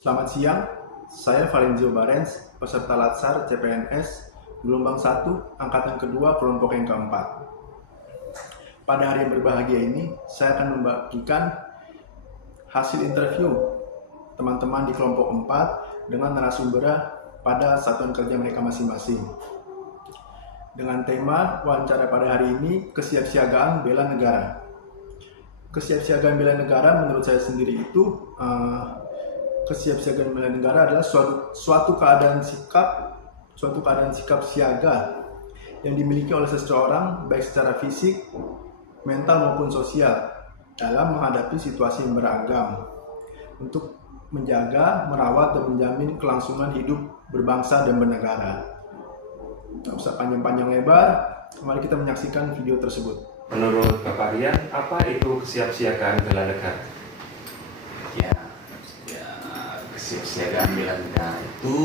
Selamat siang, saya Valenzio Barens, peserta Latsar CPNS, gelombang 1, angkatan kedua, kelompok yang keempat. Pada hari yang berbahagia ini, saya akan membagikan hasil interview teman-teman di kelompok 4 dengan narasumber pada satuan kerja mereka masing-masing. Dengan tema wawancara pada hari ini, kesiapsiagaan bela negara. Kesiapsiagaan bela negara menurut saya sendiri itu kesiapsiagaan bela negara adalah suatu keadaan sikap siaga yang dimiliki oleh seseorang baik secara fisik, mental maupun sosial dalam menghadapi situasi yang beragam untuk menjaga, merawat, dan menjamin kelangsungan hidup berbangsa dan bernegara. Tak usah panjang-panjang lebar, mari kita menyaksikan video tersebut. Menurut Bapak Rian, apa itu kesiapsiagaan bela negara? Ya, kesiapsiagaan bela negara itu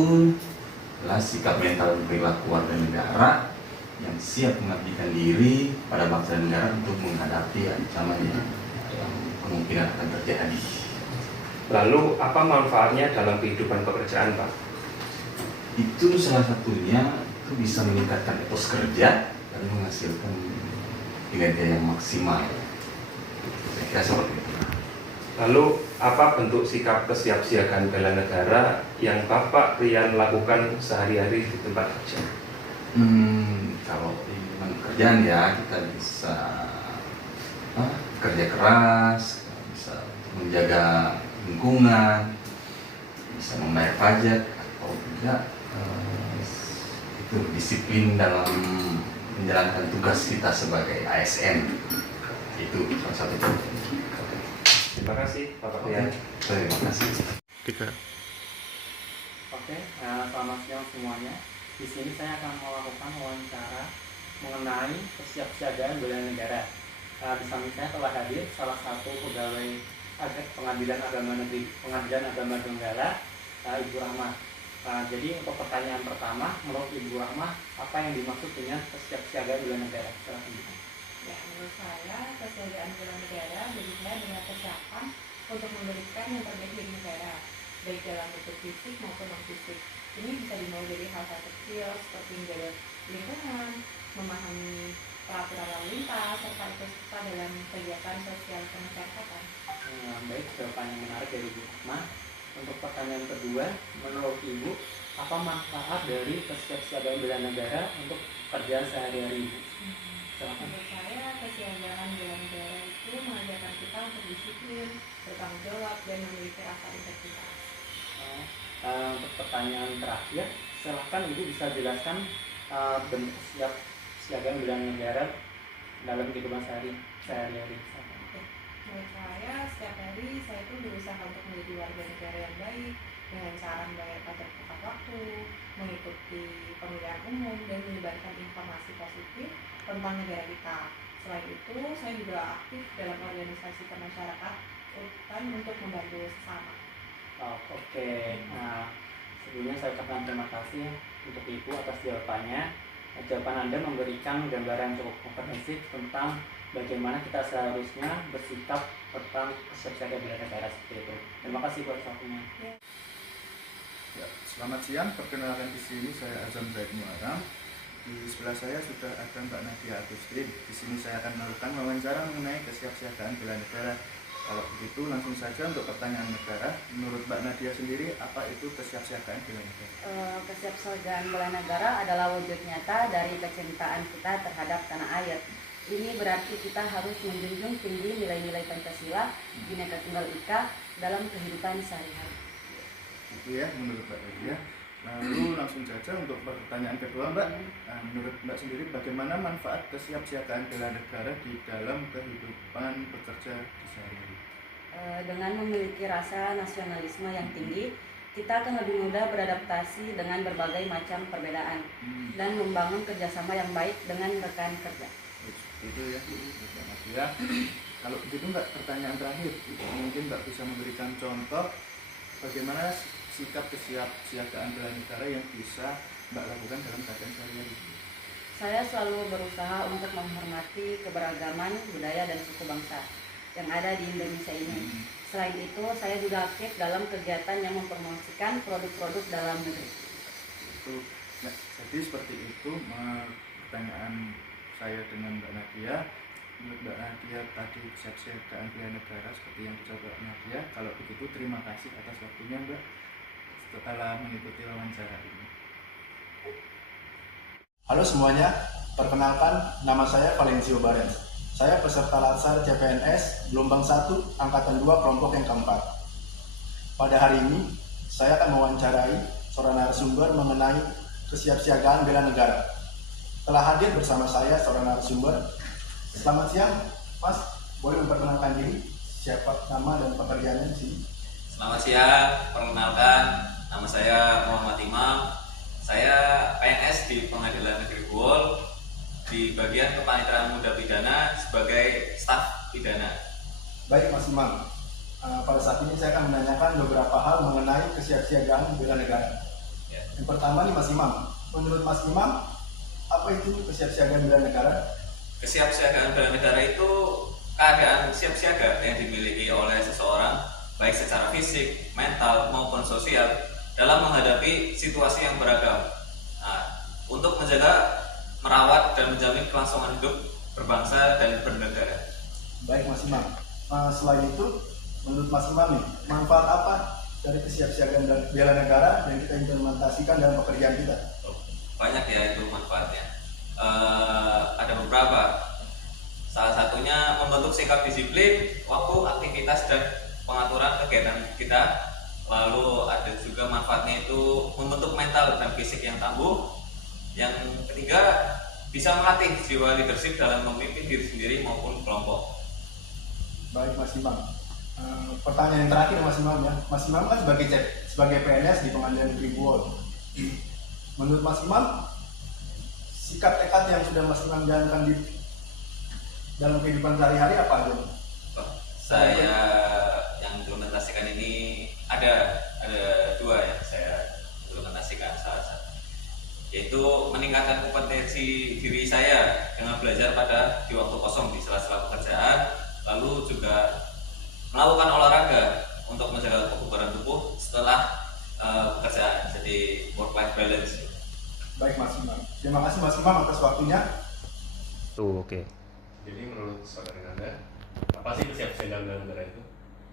adalah sikap mental dan perilaku warga negara yang siap mengabdikan diri pada bangsa dan negara untuk menghadapi ancaman yang kemungkinan akan terjadi. Lalu, apa manfaatnya dalam kehidupan pekerjaan, Pak? Itu salah satunya itu bisa meningkatkan etos kerja dan menghasilkan kinerja yang maksimal. Saya kira seperti itu. Lalu, apa bentuk sikap kesiapsiagaan bela negara yang Bapak Rian lakukan sehari-hari di tempat kerja? Kalau di lingkungan kerjaan ya kita bisa kerja keras, bisa untuk menjaga lingkungan, bisa membayar pajak atau tidak itu disiplin dalam menjalankan tugas kita sebagai ASN. Itu salah satu contohnya. Terima kasih, Bapak Rian. Terima kasih. Oke, selamat siang semuanya. Di sini saya akan melakukan wawancara mengenai kesiapsiagaan bela negara. Di samping saya telah hadir salah satu pegawai Pengadilan Agama Negeri Pengadilan Agama Donggala, Ibu Rahmah. Jadi untuk pertanyaan pertama, menurut Ibu Rahmah, apa yang dimaksud dengan kesiapsiagaan bela negara? Silakan. Ya, menurut saya kesiapsiagaan bela negara bagi saya dengan kesiapan untuk memberikan yang terbaik bagi negara, baik dalam bentuk fisik maupun non fisik. Ini bisa dimulai dari hal-hal kecil seperti menjaga lingkungan, memahami peraturan lalu lintas, serta ikut serta dalam kegiatan sosial kemasyarakatan. Baik, jawaban yang menarik dari Ibu Rahmah. Untuk pertanyaan kedua, menurut Ibu, apa manfaat dari kesiapsiagaan bela negara untuk pekerjaan sehari-hari Ibu? Silakan. Menurut saya kesiapsiagaan bela negara itu mengajarkan kita untuk disiplin, bertanggung jawab, dan memiliki rasa integritas. Untuk pertanyaan terakhir, silakan Ibu bisa jelaskan bentuk kesiapsiagaan bela negara dalam kehidupan sehari-hari. Menurut saya, setiap hari saya itu berusaha untuk menjadi warga negara yang baik dengan cara membayar pajak tepat waktu, mengikuti pemilihan umum, dan menyebarkan informasi positif tentang negara kita. Selain itu, saya juga aktif dalam organisasi kemasyarakatan untuk membantu sesama. Oke. Sebelumnya saya ucapkan terima kasih untuk Ibu atas jawabannya. Jawaban Anda memberikan gambaran cukup komprehensif tentang bagaimana kita seharusnya bersikap tentang kesiapsiagaan bela negara seperti itu. Terima kasih buat waktunya. Ya, selamat siang, perkenalkan di sini saya Azam Zaid Muaram. Di sebelah saya sudah ada Mbak Nadia Agustin. Di sini saya akan melakukan wawancara mengenai kesiapsiagaan bela negara. Kalau begitu langsung saja untuk pertanyaan negara. Menurut Mbak Nadia sendiri, apa itu kesiapsiagaan bela negara? Kesiapsiagaan bela negara adalah wujud nyata dari kecintaan kita terhadap tanah air. Ini berarti kita harus menjunjung tinggi nilai-nilai Pancasila, Bhinneka Tunggal Ika dalam kehidupan sehari-hari. Itu ya, menurut Mbak Nadia. Lalu langsung saja untuk pertanyaan kedua, Mbak. Menurut Mbak sendiri, bagaimana manfaat kesiapsiagaan bela negara di dalam kehidupan pekerja di sehari-hari? Dengan memiliki rasa nasionalisme yang tinggi, kita akan lebih mudah beradaptasi dengan berbagai macam perbedaan dan membangun kerjasama yang baik dengan rekan kerja. Itu ya, Mbak Nadia. Kalau begitu Mbak, pertanyaan terakhir, mungkin Mbak bisa memberikan contoh bagaimana sikap kesiapsiagaan bela negara yang bisa Mbak lakukan dalam keadaan sehari-hari. Saya selalu berusaha untuk menghormati keberagaman budaya dan suku bangsa yang ada di Indonesia ini, Selain itu, saya juga aktif dalam kegiatan yang mempromosikan produk-produk dalam negeri. Nah, jadi seperti itu pertanyaan saya dengan Mbak Nadia. Menurut Mbak Nadia tadi kesiapsiagaan bela negara seperti yang dijawab Mbak Nadia. Kalau begitu terima kasih atas waktunya Mbak setelah mengikuti wawancara ini. Halo semuanya, perkenalkan nama saya Valenzio Barens. Saya peserta Latsar CPNS gelombang 1 angkatan 2 kelompok yang keempat. Pada hari ini saya akan mewawancarai seorang narasumber mengenai kesiapsiagaan bela negara. Telah hadir bersama saya seorang narasumber. Selamat siang, Mas. Boleh memperkenalkan diri? Siapa nama dan pekerjaannya di sini? Selamat siang, perkenalkan nama saya Muhammad Imam. Saya PNS di Pengadilan Negeri Buol di bagian kepaniteraan muda pidana sebagai staf pidana. Baik, Mas Imam. Pada saat ini saya akan menanyakan beberapa hal mengenai kesiapsiagaan bela negara. Ya. Yang pertama nih Mas Imam, menurut Mas Imam, apa itu kesiapsiagaan bela negara? Kesiapsiagaan bela negara itu keadaan siap siaga yang dimiliki oleh seseorang baik secara fisik, mental maupun sosial dalam menghadapi situasi yang beragam. Nah, untuk menjaga, merawat dan menjamin kelangsungan hidup berbangsa dan bernegara. Baik Mas Imam. Selain itu, menurut Mas Imam nih, manfaat apa dari kesiapsiagaan bela negara yang kita implementasikan dalam pekerjaan kita? Banyak ya itu manfaatnya. Ada beberapa. Salah satunya membentuk sikap disiplin waktu aktivitas dan pengaturan kegiatan kita. Lalu ada juga manfaatnya itu membentuk mental dan fisik yang tangguh. Yang ketiga, bisa melatih jiwa leadership dalam memimpin diri sendiri maupun kelompok. Baik Mas Imam. Pertanyaan yang terakhir Mas Imam ya. Mas Imam kan sebagai PNS di Pengadilan Negeri Buol. Menurut Mas Imam, sikap tekad yang sudah Mas Imam jalankan di dalam kehidupan sehari-hari apa aja? Saya yang implementasikan ini ada dua yang saya implementasikan. Salah satu yaitu meningkatkan kompetensi diri saya dengan belajar di waktu kosong di sela-sela pekerjaan, lalu juga melakukan olahraga untuk menjaga kebugaran tubuh setelah pekerjaan, jadi work-life balance. Baik Mas Imam, terima kasih Mas Imam atas waktunya. Oke. Jadi menurut saudara Anda, apa sih kesiapsiagaan bela negara itu?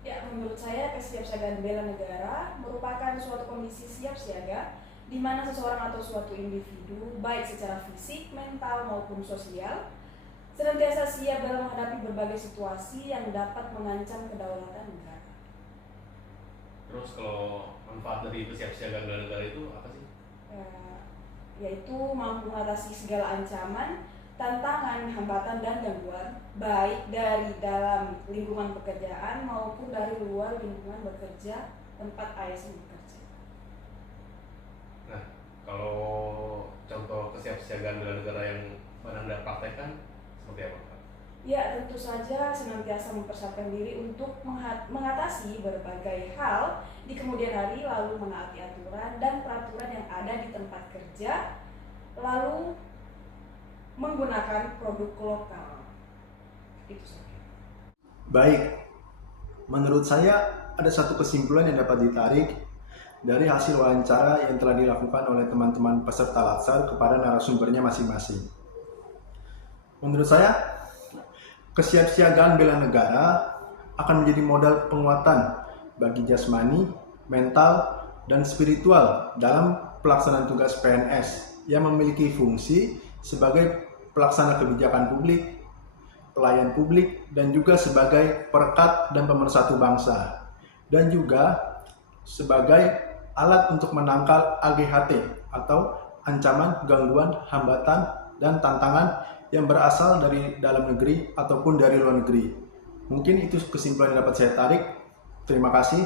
Ya, menurut saya kesiapsiagaan bela negara merupakan suatu kondisi siap siaga di mana seseorang atau suatu individu, baik secara fisik, mental maupun sosial, senantiasa siap dalam menghadapi berbagai situasi yang dapat mengancam kedaulatan negara. Terus kalau manfaat dari kesiapsiagaan bela negara itu apa sih? Yaitu mampu mengatasi segala ancaman, tantangan, hambatan, dan gangguan, baik dari dalam lingkungan pekerjaan maupun dari luar lingkungan bekerja tempat ASN bekerja. Nah, kalau contoh kesiapsiagaan bela negara yang Anda praktekkan seperti apa, Pak? Ya, tentu saja senantiasa mempersiapkan diri untuk mengatasi berbagai hal di kemudian hari, lalu menaati aturan dan peraturan yang ada di tempat kerja, lalu menggunakan produk lokal. Itu saja. Baik, menurut saya ada satu kesimpulan yang dapat ditarik dari hasil wawancara yang telah dilakukan oleh teman-teman peserta Latsar kepada narasumbernya masing-masing. Menurut saya, kesiapsiagaan bela negara akan menjadi modal penguatan bagi jasmani, mental, dan spiritual dalam pelaksanaan tugas PNS yang memiliki fungsi sebagai pelaksana kebijakan publik, pelayan publik, dan juga sebagai perekat dan pemersatu bangsa, dan juga sebagai alat untuk menangkal AGHT atau ancaman, gangguan, hambatan, dan tantangan yang berasal dari dalam negeri ataupun dari luar negeri. Mungkin itu kesimpulan yang dapat saya tarik. Terima kasih.